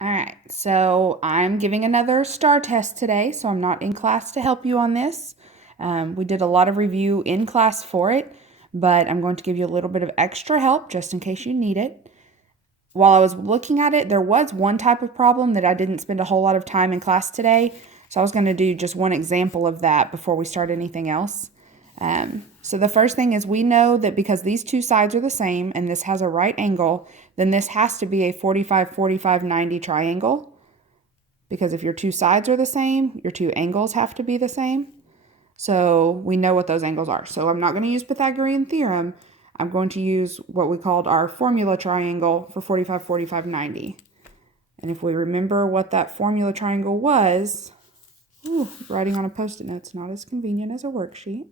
All right, so I'm giving another STAR test today, so I'm not in class to help you on this. We did a lot of review in class for it, but I'm going to give you a little bit of extra help just in case you need it. While I was looking at it, there was one type of problem that I didn't spend a whole lot of time in class today, so I was going to do just one example of that before we start anything else. So the first thing is we know that because these two sides are the same and this has a right angle, then this has to be a 45, 45, 90 triangle. Because if your two sides are the same, your two angles have to be the same. So we know what those angles are. So I'm not going to use Pythagorean theorem. I'm going to use what we called our formula triangle for 45, 45, 90. And if we remember what that formula triangle was, writing on a Post-it note's not as convenient as a worksheet.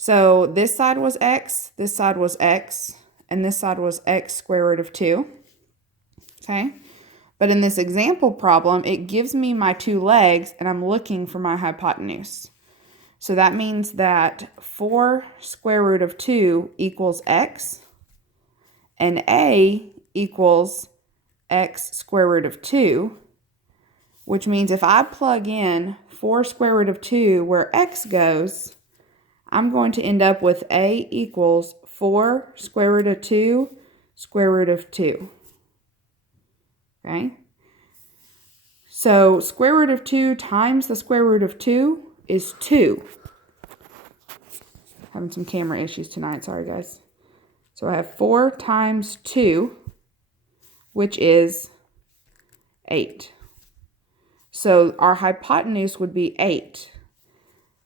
So this side was x, this side was x, and this side was x square root of 2. Okay? But in this example problem, it gives me my two legs, and I'm looking for my hypotenuse. So that means that 4 square root of 2 equals x, and a equals x square root of 2, which means if I plug in 4 square root of 2 where x goes, I'm going to end up with a equals 4 square root of 2 square root of 2. Okay? So square root of 2 times the square root of 2 is 2. Having some camera issues tonight, sorry guys. So I have 4 times 2, which is 8. So our hypotenuse would be 8.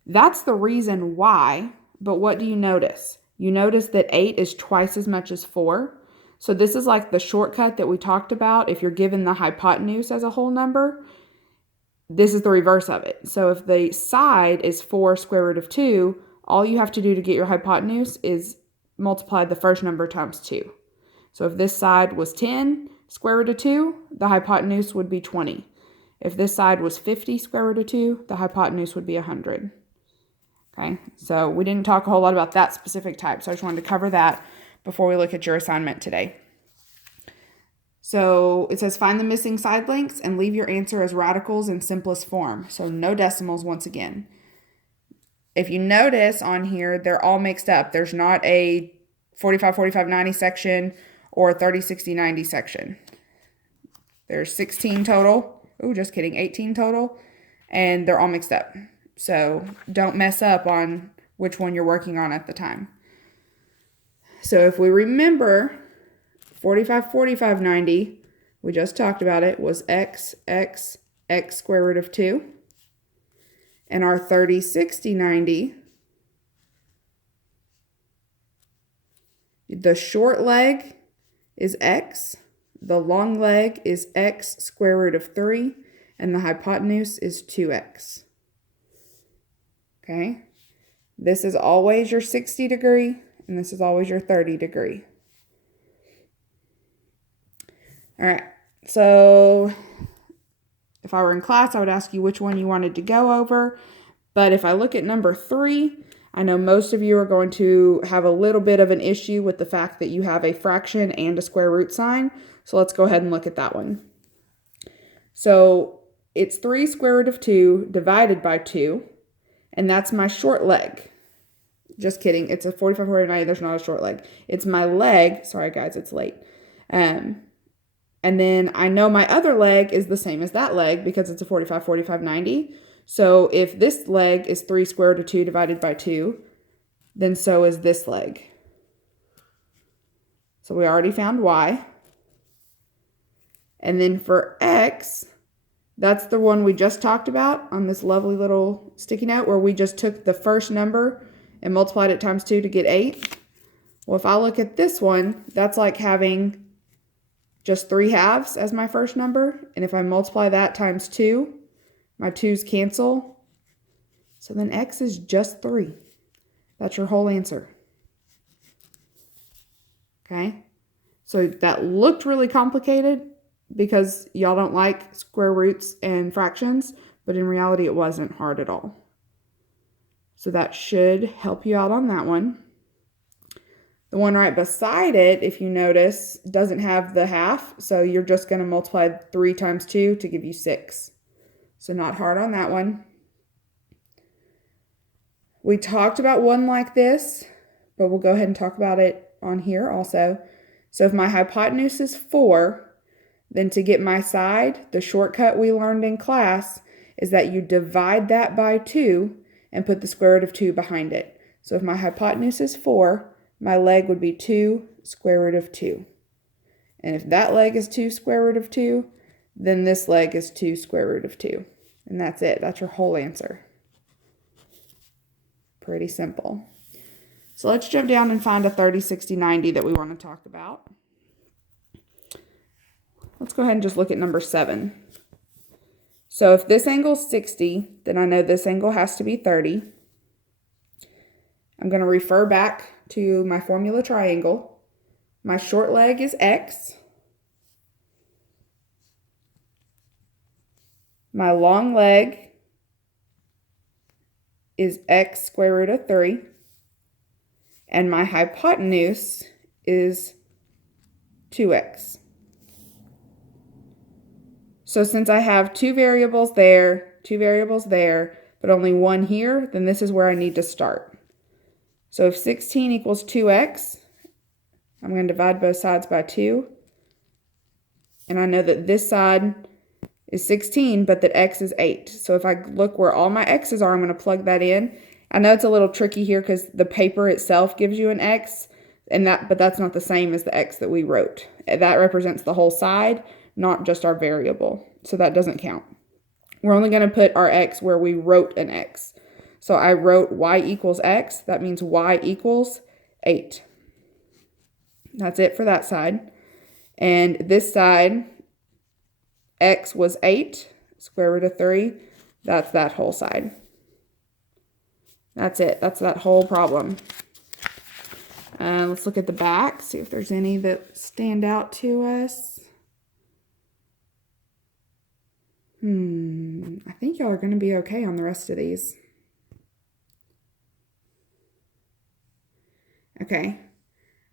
That's the reason why, but what do you notice? You notice that 8 is twice as much as 4. So this is like the shortcut that we talked about. If you're given the hypotenuse as a whole number, this is the reverse of it. So if the side is 4 square root of 2, all you have to do to get your hypotenuse is multiply the first number times 2. So if this side was 10 square root of 2, the hypotenuse would be 20. If this side was 50 square root of 2, the hypotenuse would be 100. Okay, so we didn't talk a whole lot about that specific type, so I just wanted to cover that before we look at your assignment today. So it says find the missing side lengths and leave your answer as radicals in simplest form. So no decimals once again. If you notice on here, they're all mixed up. There's not a 45, 45, 90 section or a 30, 60, 90 section. There's 16 total. Oh, just kidding, 18 total. And they're all mixed up. So don't mess up on which one you're working on at the time. So if we remember, 45, 45, 90, we just talked about it, was x square root of 2. And our 30, 60, 90, the short leg is x, the long leg is x square root of 3, and the hypotenuse is 2x. Okay, this is always your 60 degree, and this is always your 30 degree. All right, so if I were in class, I would ask you which one you wanted to go over. But if I look at number 3, I know most of you are going to have a little bit of an issue with the fact that you have a fraction and a square root sign. So let's go ahead and look at that one. So it's 3 square root of 2 divided by 2. And that's my short leg. Just kidding. It's a 45, 49. There's not a short leg. It's my leg. Sorry, guys. It's late. And then I know my other leg is the same as that leg because it's a 45, 45, 90. So if this leg is 3 square root of 2 divided by 2, then so is this leg. So we already found y. And then for x, that's the one we just talked about on this lovely little sticky note where we just took the first number and multiplied it times 2 to get 8. Well, if I look at this one, that's like having just 3 halves as my first number. And if I multiply that times 2, my 2's cancel. So then x is just 3. That's your whole answer. Okay? So that looked really complicated because y'all don't like square roots and fractions, but in reality it wasn't hard at all. So that should help you out on that one. The one right beside it, if you notice, doesn't have the half, so you're just going to multiply 3 times 2 to give you 6. So not hard on that one. We talked about one like this, but we'll go ahead and talk about it on here also. So if my hypotenuse is 4, then to get my side, the shortcut we learned in class is that you divide that by 2 and put the square root of 2 behind it. So if my hypotenuse is 4, my leg would be 2 square root of 2. And if that leg is 2 square root of 2, then this leg is 2 square root of 2. And that's it. That's your whole answer. Pretty simple. So let's jump down and find a 30, 60, 90 that we want to talk about. Let's go ahead and just look at number 7. So if this angle is 60, then I know this angle has to be 30. I'm going to refer back to my formula triangle. My short leg is x. My long leg is x square root of 3. And my hypotenuse is 2x. So since I have 2 variables there, 2 variables there, but only 1 here, then this is where I need to start. So if 16 equals 2x, I'm going to divide both sides by 2. And I know that this side is 16, but that x is 8. So if I look where all my x's are, I'm going to plug that in. I know it's a little tricky here because the paper itself gives you an x, but that's not the same as the x that we wrote. That represents the whole side, not just our variable. So that doesn't count. We're only going to put our x where we wrote an x. So I wrote y equals x. That means y equals 8. That's it for that side. And this side, x was 8, square root of 3. That's that whole side. That's it. That's that whole problem. Let's look at the back, see if there's any that stand out to us. I think y'all are going to be okay on the rest of these. Okay.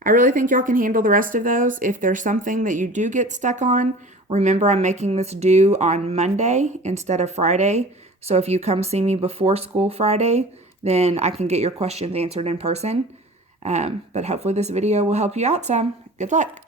I really think y'all can handle the rest of those. If there's something that you do get stuck on, remember I'm making this due on Monday instead of Friday. So if you come see me before school Friday, then I can get your questions answered in person. But hopefully this video will help you out some. Good luck.